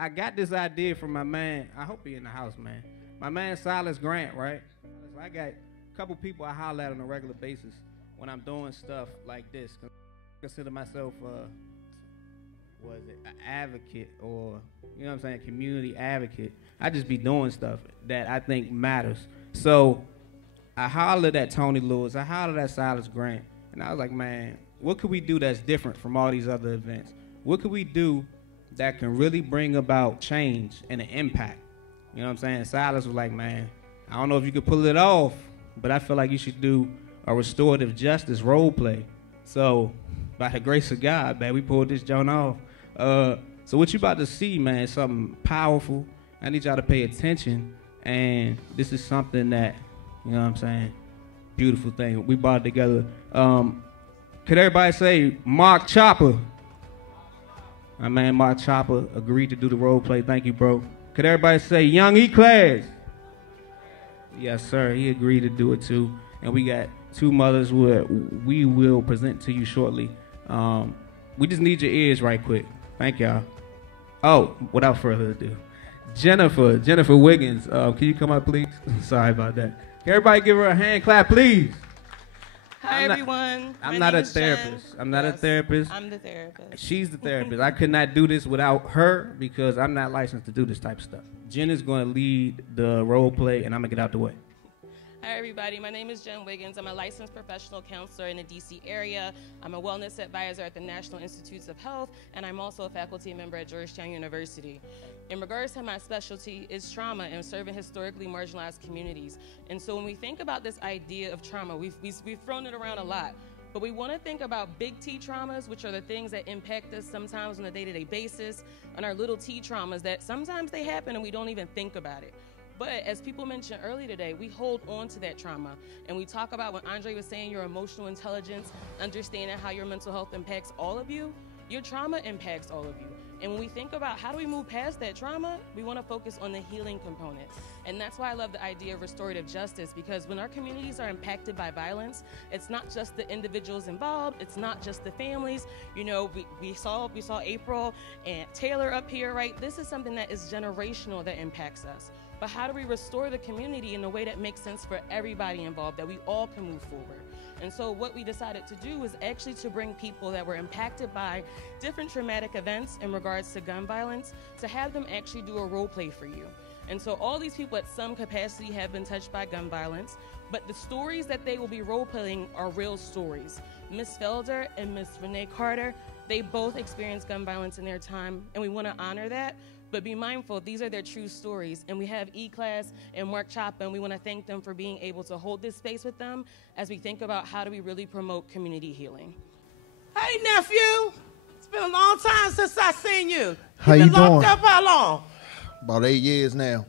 I got this idea from my man. I hope he in the house, man. My man Silas Grant, right? So I got a couple people I holler at on a regular basis when I'm doing stuff like this. I consider myself, what is it, an advocate, or you know what I'm saying, community advocate. I just be doing stuff that I think matters. So I hollered at Tony Lewis, I hollered at Silas Grant, and I was like, man, what could we do that's different from all these other events? What could we do that can really bring about change and an impact? You know what I'm saying? Silas was like, man, I don't know if you could pull it off, but I feel like you should do a restorative justice role play. So by the grace of God, man, we pulled this joint off. So what you about to see, man, is something powerful. I need y'all to pay attention. And this is something that, you know what I'm saying, beautiful thing. We brought it together. Could everybody say Mark Choppa? My man Mark Choppa agreed to do the role play. Thank you, bro. Could everybody say Young E-Class? Yes, sir. He agreed to do it too. And we got two mothers who we will present to you shortly. We just need your ears right quick. Thank y'all. Oh, without further ado, Jennifer Wiggins. Can you come up, please? Sorry about that. Can everybody give her a hand clap, please? Hi, everyone. I'm not a therapist. I'm not a therapist. I'm the therapist. She's the therapist. I could not do this without her because I'm not licensed to do this type of stuff. Jen is going to lead the role play, and I'm going to get out the way. Hi, everybody. My name is Jen Wiggins. I'm a licensed professional counselor in the D.C. area. I'm a wellness advisor at the National Institutes of Health, and I'm also a faculty member at Georgetown University. In regards to my specialty is trauma and serving historically marginalized communities. And so when we think about this idea of trauma, we've thrown it around a lot. But we want to think about big T traumas, which are the things that impact us sometimes on a day-to-day basis, and our little T traumas that sometimes they happen and we don't even think about it. But as people mentioned earlier today, we hold on to that trauma. And we talk about what Andre was saying, your emotional intelligence, understanding how your mental health impacts all of you, your trauma impacts all of you. And when we think about how do we move past that trauma, we want to focus on the healing component. And that's why I love the idea of restorative justice, because when our communities are impacted by violence, it's not just the individuals involved, it's not just the families. You know, we saw April and Taylor up here, right? This is something that is generational that impacts us. But how do we restore the community in a way that makes sense for everybody involved, that we all can move forward? And so what we decided to do was actually to bring people that were impacted by different traumatic events in regards to gun violence, to have them actually do a role play for you. And so all these people at some capacity have been touched by gun violence, but the stories that they will be role playing are real stories. Miss Felder and Miss Renee Carter, they both experienced gun violence in their time, and we want to honor that. But be mindful, these are their true stories. And we have E-Class and Mark Choppa, and we want to thank them for being able to hold this space with them as we think about how do we really promote community healing. Hey, nephew. It's been a long time since I seen you. How you been doing? Locked up how long? About 8 years now.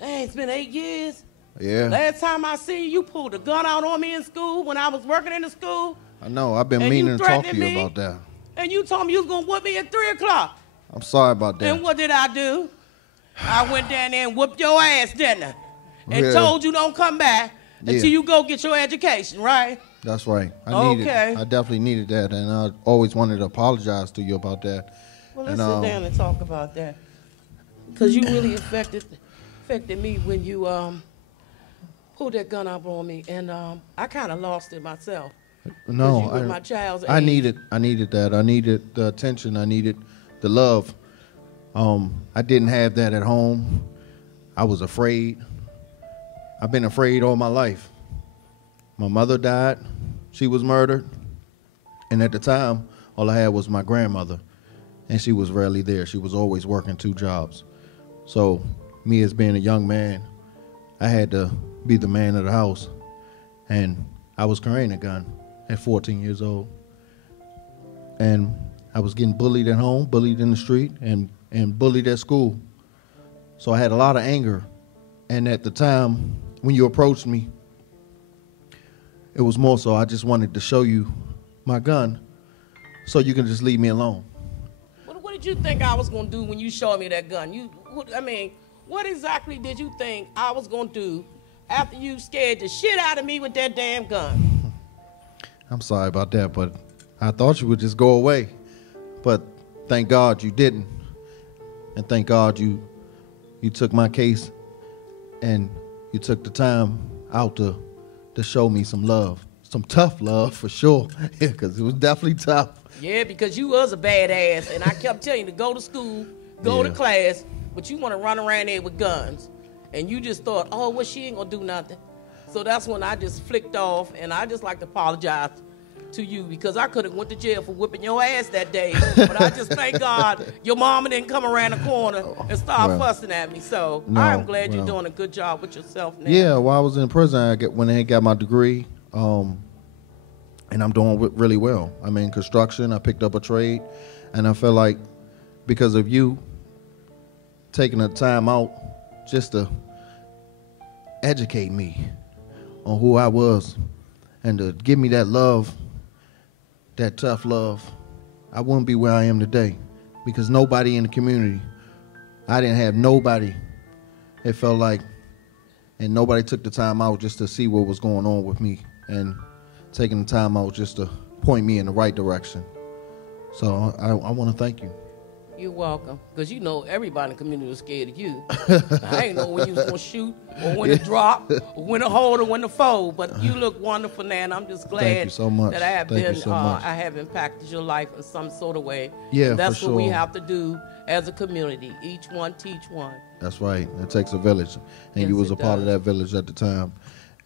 Dang, it's been 8 years. Yeah. Last time I seen you, you pulled a gun out on me in school when I was working in the school. I know. I've been And meaning you to talk to threatening you me? about that. And you told me you was going to whoop me at 3 o'clock. I'm sorry about that. And what did I do? I went down there and whooped your ass, didn't I? And Yeah. told you don't come back until you go get your education, right? That's right. Okay. I definitely needed that, and I always wanted to apologize to you about that. Well, let's And, sit down and talk about that. Because you really affected me when you pulled that gun up on me. And I kind of lost it myself. No, you were my child's I age. needed that. I needed the attention. I needed the love. I didn't have that at home. I was afraid. I've been afraid all my life. My mother died. She was murdered. And at the time, all I had was my grandmother. And she was rarely there. She was always working 2 jobs. So me as being a young man, I had to be the man of the house. And I was carrying a gun at 14 years old. And I was getting bullied at home, bullied in the street, and bullied at school. So I had a lot of anger. And at the time, when you approached me, it was more so I just wanted to show you my gun so you can just leave me alone. What did you think I was going to do when you showed me that gun? What exactly did you think I was going to do after you scared the shit out of me with that damn gun? I'm sorry about that, but I thought you would just go away. But thank God you didn't. And thank God you took my case and you took the time out to show me some love. Some tough love for sure, because it was definitely tough. Yeah, because you was a badass, and I kept telling you to go to school, go to class, but you want to run around there with guns. And you just thought, oh, well, she ain't going to do nothing. So that's when I just flicked off, and I just like to apologize to you, because I could have went to jail for whipping your ass that day. But I just thank God your mama didn't come around the corner and start fussing at me. So I'm glad you're doing a good job with yourself now. Yeah, while I was in prison, when I got my degree, and I'm doing really well. I'm in construction. I picked up a trade, and I feel like because of you taking the time out just to educate me on who I was and to give me that love, that tough love, I wouldn't be where I am today, because nobody in the community, I didn't have nobody, it felt like, and nobody took the time out just to see what was going on with me and taking the time out just to point me in the right direction. So I want to thank you. You're welcome. Because you know everybody in the community was scared of you. I ain't know when you was going to shoot or when to drop or when to hold or when to fold. But you look wonderful now, and I'm just glad Thank you so much. that I have I have impacted your life in some sort of way. Yeah, and that's for what we sure. have to do as a community. Each one teach one. That's right. It takes a village. And Yes, you was it a part of does. that village at the time.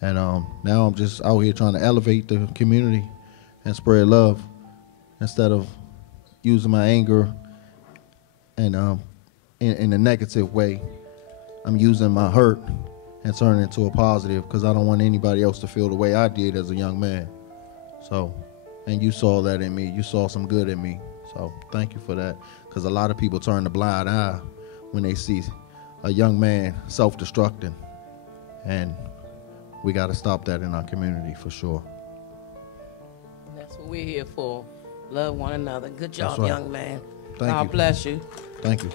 And now I'm just out here trying to elevate the community and spread love instead of using my anger and in a negative way. I'm using my hurt and turning it into a positive, because I don't want anybody else to feel the way I did as a young man. So, and you saw that in me. You saw some good in me. So thank you for that, because a lot of people turn the blind eye when they see a young man self-destructing, and we got to stop that in our community for sure. That's what we're here for. Love one another. Good job, right. young man. Thank God you. bless you. Thank you.